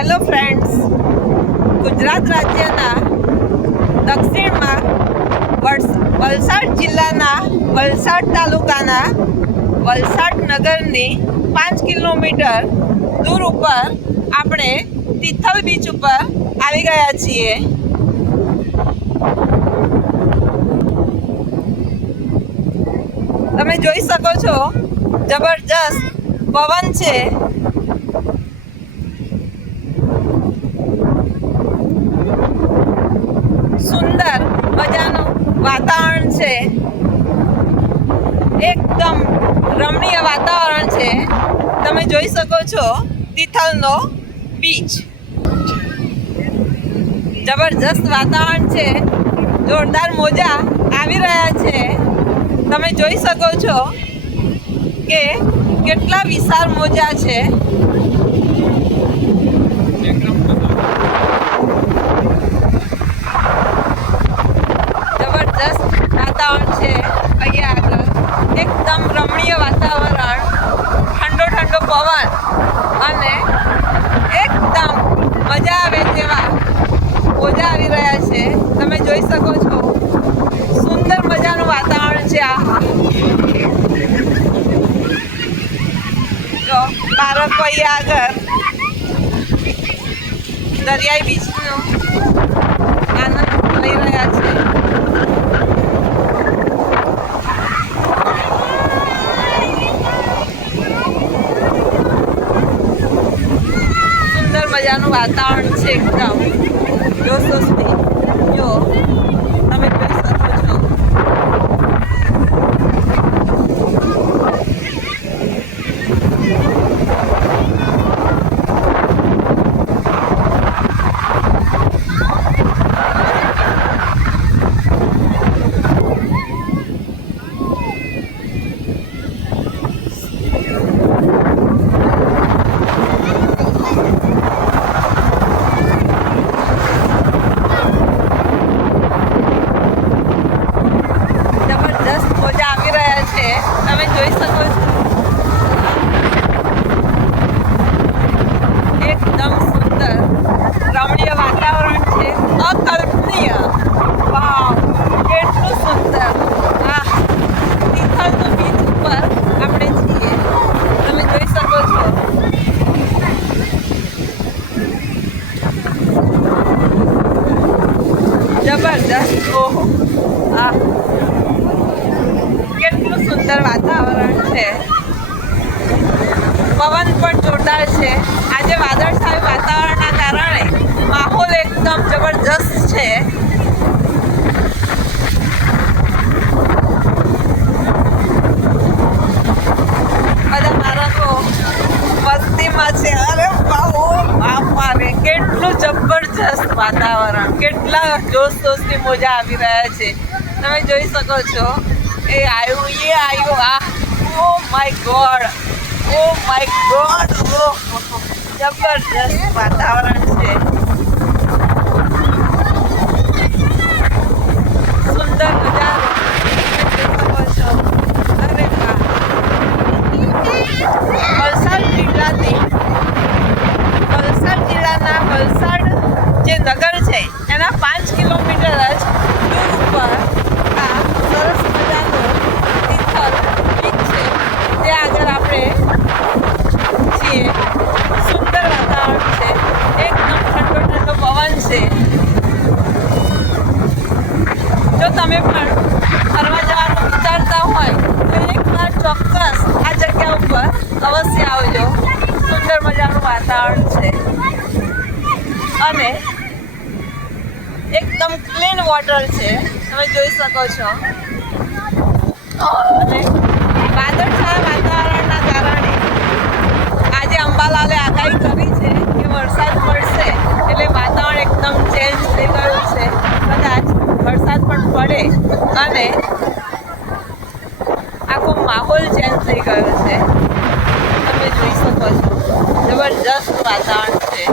Hello friends, Gujarat રાજ્યના દક્ષિણમાં વલસાડ જિલ્લાના વલસાડ તાલુકાના વલસાડ નગરની 5 કિલોમીટર દૂર ઉપર આપણે તિથલ બીચ ઉપર આવી ગયા છીએ. તમે જોઈ શકો છો, જબરજસ્ત પવન છે. સુંદર મજાનું વાતાવરણ છે. એકદમ રમણીય વાતાવરણ છે. તમે જોઈ શકો છો તિથલનો બીચ. જબરજસ્ત વાતાવરણ છે. જોરદાર મોજા આવી રહ્યા છે. તમે જોઈ શકો છો કે કેટલા વિશાળ મોજા છે. જબરજસ્ત વાતાવરણ છે. અહીંયા આગળ એકદમ રમણીય વાતાવરણ, ઠંડો ઠંડો પવન અને એકદમ મજા આવે તેવા મોજા આવી રહ્યા છે. તમે જોઈ શકો છો, સુંદર મજાનું વાતાવરણ છે. જો બાળકો અહીંયા આગળ દરિયાઈ બીચનો આનંદ લઈ રહ્યા છે. સુંદર મજાનું વાતાવરણ છે. એકદમ જોશોથી જો તમે જોઈ શકો છો. તમે જોઈ શકો છો, એકદમ સુંદર રમણીય વાતાવરણ છે. અકલ્પનીય. વાવ, કેટલું સુંદર. તિથલનો બીચ ઉપર આપણે છીએ. તમે જોઈ શકો છો. જબરજસ્ત. ઓહો, કેટલું સુંદર વાતાવરણ છે. પવન પણ જોરદાર છે. આજે વાદળછાયું વાતાવરણના કારણે માહોલ એકદમ જબરજસ્ત છે. બધા બાળકો મસ્તીમાં છે. અરે બાપા રે, કેટલું જબરજસ્ત વાતાવરણ, કેટલા જોશની મોજા આવી રહ્યા છે. તમે જોઈ શકો છો. એ આવ્યું. Oh my God. જબરજસ્ત વાતાવરણ છે. સુંદર નજારો જોઈ શકો છો. અરે વાહ. વલસાડ જિલ્લાના વલસાડ જે નગર છે એના 5 કિલોમીટર જ દૂર ઉપર આ સરસ મજાનું તિથલ બીચ છે. ત્યાં આગળ આપણે છીએ. સુંદર વાતાવરણ છે. એકદમ ઠંડો ઠંડો પવન છે. જો તમે પણ ફરવા જવાનું વિચારતા હોય તો એકવાર ચોક્કસ આ જગ્યા ઉપર અવશ્ય આવજો. સુંદર મજાનું વાતાવરણ છે અને એકદમ ક્લીન વોટર છે. તમે જોઈ શકો છો. અને વાદળછાયા વાતાવરણના કારણે આજે અંબાલાલે આગાહી કરી છે કે વરસાદ પડશે. એટલે વાતાવરણ એકદમ ચેન્જ થઈ ગયું છે. કદાચ વરસાદ પણ પડે અને આખો માહોલ ચેન્જ થઈ ગયો છે. તમે જોઈ શકો છો. જબરજસ્ત વાતાવરણ છે.